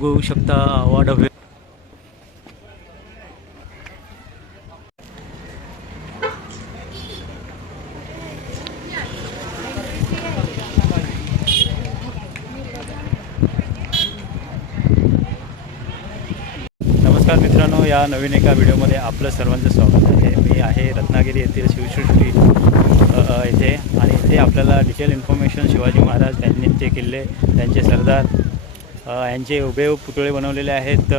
बघू शकता वाढवे नमस्कार मित्रांनो या नवीन एका व्हिडिओमध्ये आपलं सर्वांचं स्वागत आहे. मी आहे रत्नागिरी येथील शिवसृष्टी येथे आणि इथे आपल्याला डिटेल इन्फॉर्मेशन शिवाजी महाराज त्यांनी ते किल्ले त्यांचे सरदार यांचे उभे पुतळे बनवलेले आहेत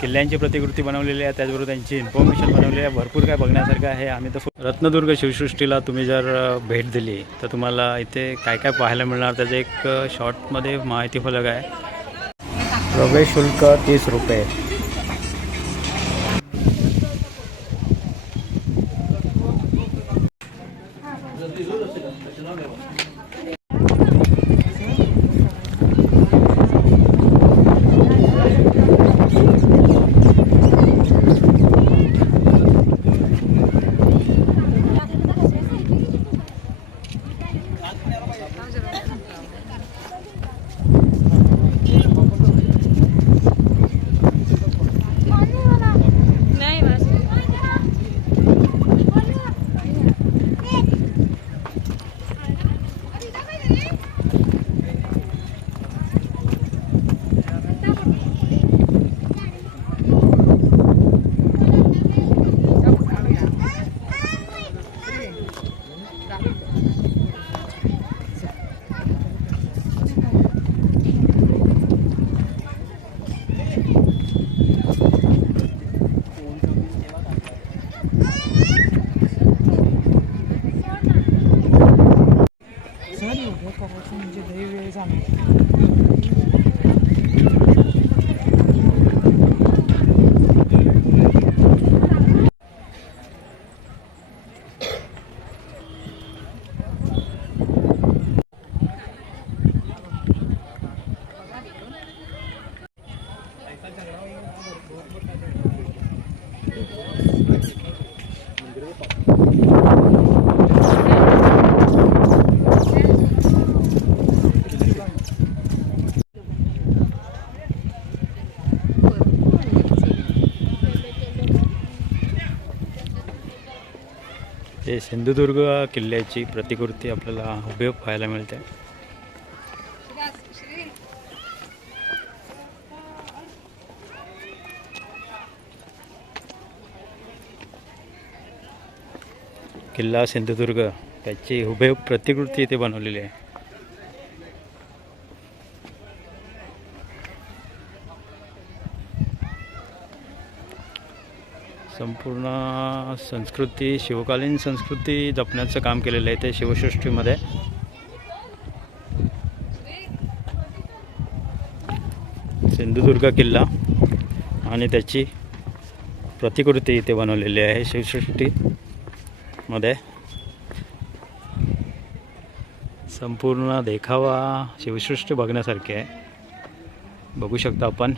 किल्ल्यांची प्रतिकृती बनवलेली आहे त्याचबरोबर त्यांची इन्फॉर्मेशन बनवलेली आहे. भरपूर काय बघण्यासारखं आहे. आम्ही तर रत्नदुर्ग शिवसृष्टीला तुम्ही जर भेट दिली तर तुम्हाला इथे काय काय पाहायला मिळणार? त्याचं एक शॉर्टमध्ये माहिती फलक आहे. प्रवेश शुल्क तीस रुपये. इथे सिंधुदुर्ग किल्ल्याची प्रतिकृती आपल्याला उपयोग पाहायला मिळते. किल्ला सिंधुदुर्ग त्याची हुबेहूब प्रतिकृती इथे बनवलेली आहे. संपूर्ण संस्कृती शिवकालीन संस्कृती जपण्याचं काम केलेलं आहे ते शिवसृष्टीमध्ये. सिंधुदुर्ग किल्ला आणि त्याची प्रतिकृती इथे बनवलेली आहे शिवसृष्टीमध्ये. संपूर्ण देखावा शिवसृष्टी बघण्यासारखी आहे. बघू शकता आपण.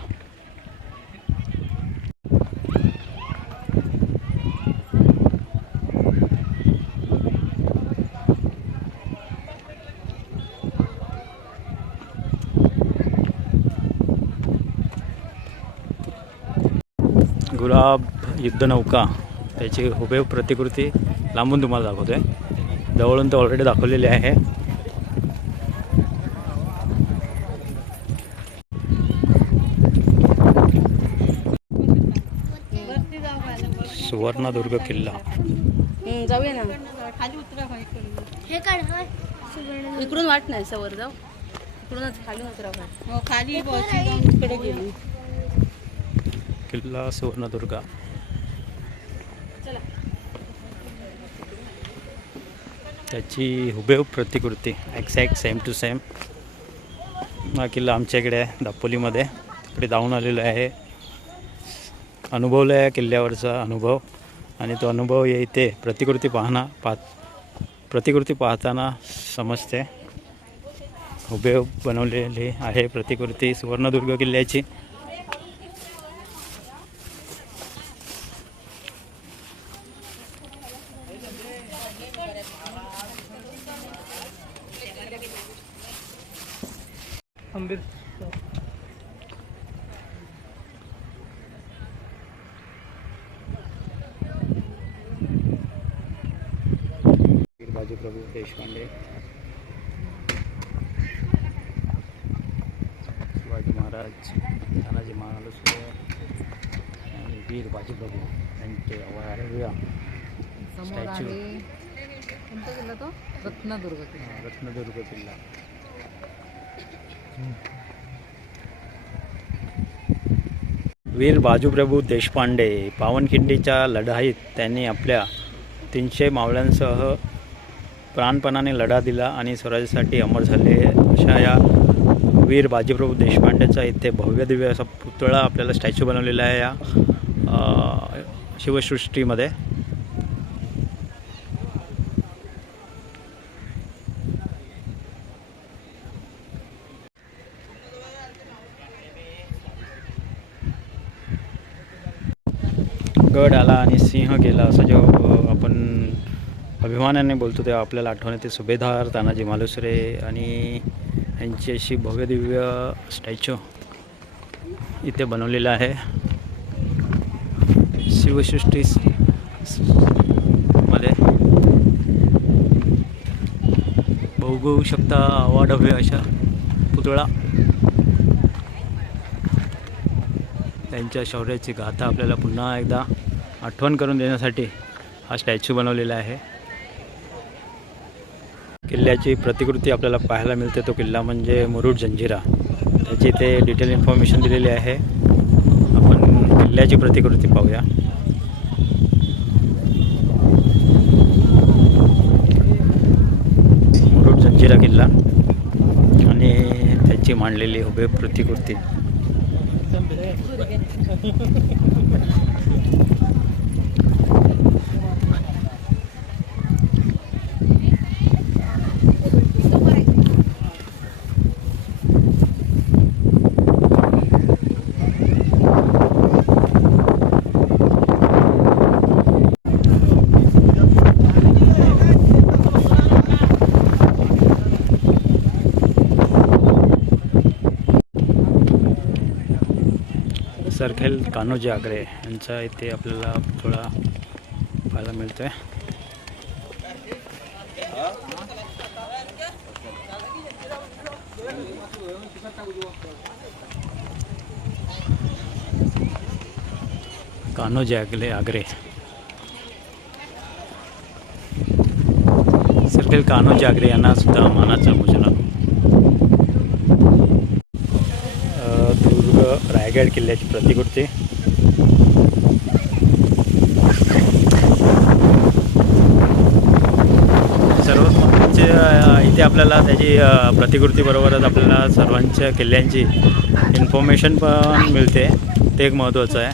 गुलाब युद्धनौका त्याची हुबेहूब प्रतिकृती लांबून तुम्हाला दाखवतोय. जवळून तर ऑलरेडी दाखवलेली आहे. वरती जाऊ खाली. सुवर्णदुर्ग किल्ला. जाऊया ना. खाली उतरा हे. इकडून वाट नाही सवर जाऊ. इकडूनच खाली उतरा हो खाली इकडे गेली किल्ला सुवर्णदुर्गा. त्याची हुबेहूब प्रतिकृती एक्झॅक्ट सेम टू सेम हा किल्ला आमच्या इकडे आहे दापोलीमध्ये. तिकडे जाऊन आलेलो आहे. अनुभवलं आहे किल्ल्यावरचा अनुभव. आणि तो अनुभव या इथे प्रतिकृती पाहणं पाहत प्रतिकृती पाहताना समजते. हुबेहूब बनवलेली आहे प्रतिकृती सुवर्णदुर्ग किल्ल्याची. अंबीर बाजीप्रभू देशपांडे. शिवाजी महाराज तानाजी महाराज आणि वीर बाजी बाजीप्रभू यांचे अवया स्टॅच्यू कोणता किल्ला तो? रत्नदुर्ग किल्ला. रत्नदुर्ग किल्ला. वीर बाजूप्रभू देशपांडे पावनखिंडीच्या लढाईत त्यांनी आपल्या तीनशे मावळ्यांसह प्राणपणाने लढा दिला आणि स्वराज्यासाठी अमर झाले. अशा या वीर बाजीप्रभू देशपांडेचा इथे भव्य दिव्य असा पुतळा आपल्याला स्टॅच्यू बनवलेला आहे या शिवसृष्टीमध्ये. गेला असा जेव्हा आपण अभिमानाने बोलतो तेव्हा आपल्याला आठवण येते. सुभेदार तानाजी मालुसरे आणि यांची अशी भव्यदिव्य स्टॅच्यू इथे बनवलेलं आहे. शिवसृष्टी मध्ये. बघू शकता अवाढव्य अशा पुतळा. त्यांच्या शौर्याची गाथा आपल्याला पुन्हा एकदा आठवण करून देण्यासाठी हा स्टॅच्यू बनवलेला आहे. किल्ल्याची प्रतिकृती आपल्याला पाहायला मिळते. तो किल्ला म्हणजे मुरुड जंजिरा. त्याची इथे डिटेल इन्फॉर्मेशन दिलेली आहे. आपण किल्ल्याची प्रतिकृती पाहूया. मुरुड जंजिरा किल्ला आणि त्याची मांडलेली उभे प्रतिकृती. सरखेल कान्होजी आगरे यांचा इथे आपल्याला थोडा पाहायला मिळतोय. कान्होजी आगले आगरे. सरखेल कान्होजी आगरे यांना सुद्धा मानाचा मुजरा रायगड किल्ल्याची प्रतिकृती. सर्व महत्त्वाचे इथे आपल्याला त्याची प्रतिकृतीबरोबरच आपल्याला सर्वांच्या किल्ल्यांची इन्फॉर्मेशन पण मिळते. ते एक महत्त्वाचं आहे.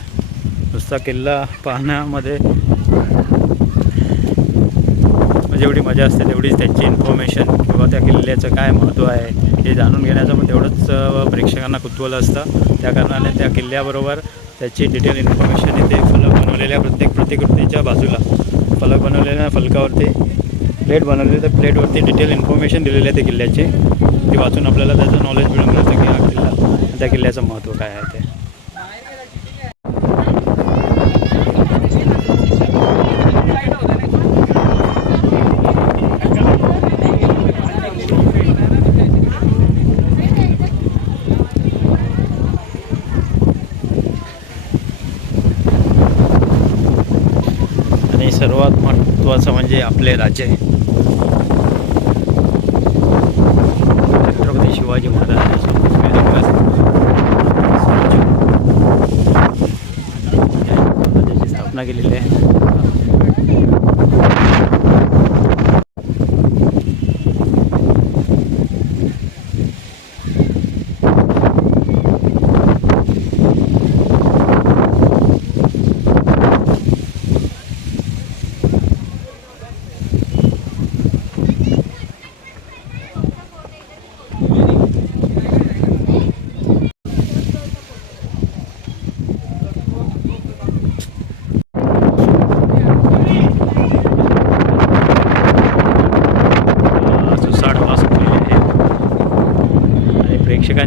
नुसता किल्ला पाहण्यामध्ये जेवढी मजा असते तेवढीच त्यांची इन्फॉर्मेशन किंवा त्या किल्ल्याचं काय महत्त्व आहे हे जाणून घेण्याचं पण तेवढंच प्रेक्षकांना कुतूहल असतं. त्या कारणाने त्या किल्ल्याबरोबर त्याची डिटेल इन्फॉर्मेशन इथे फलक बनवलेल्या प्रत्येक प्रतिकृतीच्या बाजूला. फलक बनवलेल्या फलकावरती प्लेट बनवली तर प्लेटवरती डिटेल इन्फॉर्मेशन दिलेली आहे त्या किल्ल्याची. ती वाचून आपल्याला त्याचं नॉलेज मिळून मिळतं की हा किल्ला त्या किल्ल्याचं महत्त्व काय आहे ते आणि सर्वात महत्त्वाचं म्हणजे आपले राजे छत्रपती शिवाजी महाराजांची स्थापना केलेली आहे.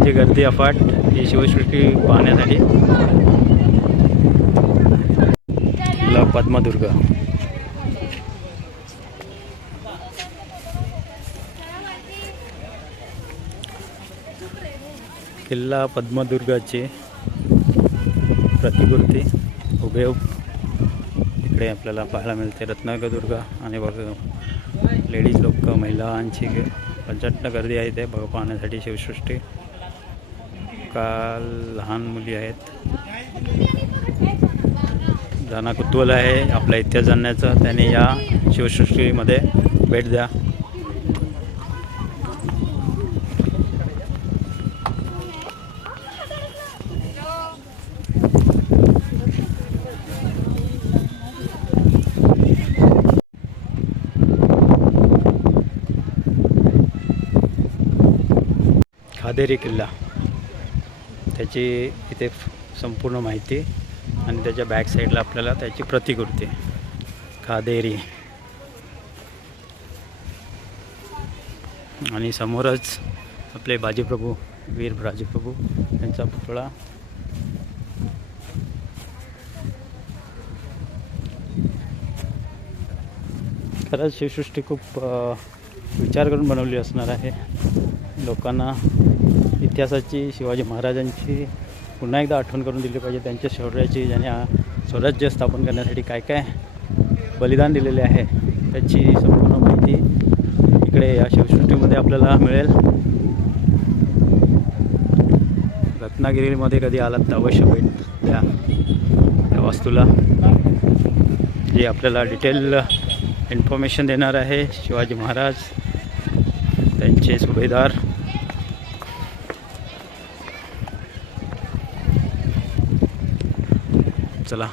लोकांची गर्दी अफाट ही शिवसृष्टी पाहण्यासाठी. पद्मदुर्ग. किल्ला पद्मदुर्गाचे प्रतिकृती उभेव इकडे आपल्याला पाहायला मिळते रत्नागदुर्ग आणि बघ लेडीज लोक महिलांची प्रचंड गर्दी आहे ते बघ पाहण्यासाठी शिवसृष्टी. काल लहान मुली आहेत. जाणं कुतूहल आहे. आपला इतिहास जाणण्याचं. त्याने या शिवसृष्टीमध्ये भेट द्या. खादेरी किल्ला. त्याची इथे संपूर्ण माहिती आणि त्याच्या बॅक साईडला आपल्याला त्याची प्रतिकृती खादेरी आणि समोरच आपले बाजीप्रभू वीर बाजीप्रभू यांचा पुतळा. खरंच शिवसृष्टी खूप विचार करून बनवली असणार आहे. लोकांना इतिहासाची शिवाजी महाराजांची पुन्हा एकदा आठवण करून दिली पाहिजे त्यांच्या शौर्याची ज्याने स्वराज्य स्थापन करण्यासाठी काय काय बलिदान दिलेले आहे त्याची संपूर्ण माहिती इकडे या शिवसृष्टीमध्ये आपल्याला मिळेल. रत्नागिरीमध्ये कधी आलात तर अवश्य भेट द्या त्या वास्तूला. जे आपल्याला डिटेल इन्फॉर्मेशन देणार आहे शिवाजी महाराज त्यांचे सुभेदार. चला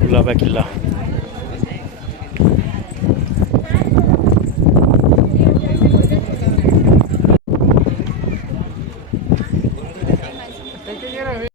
गुलाबा किल्ला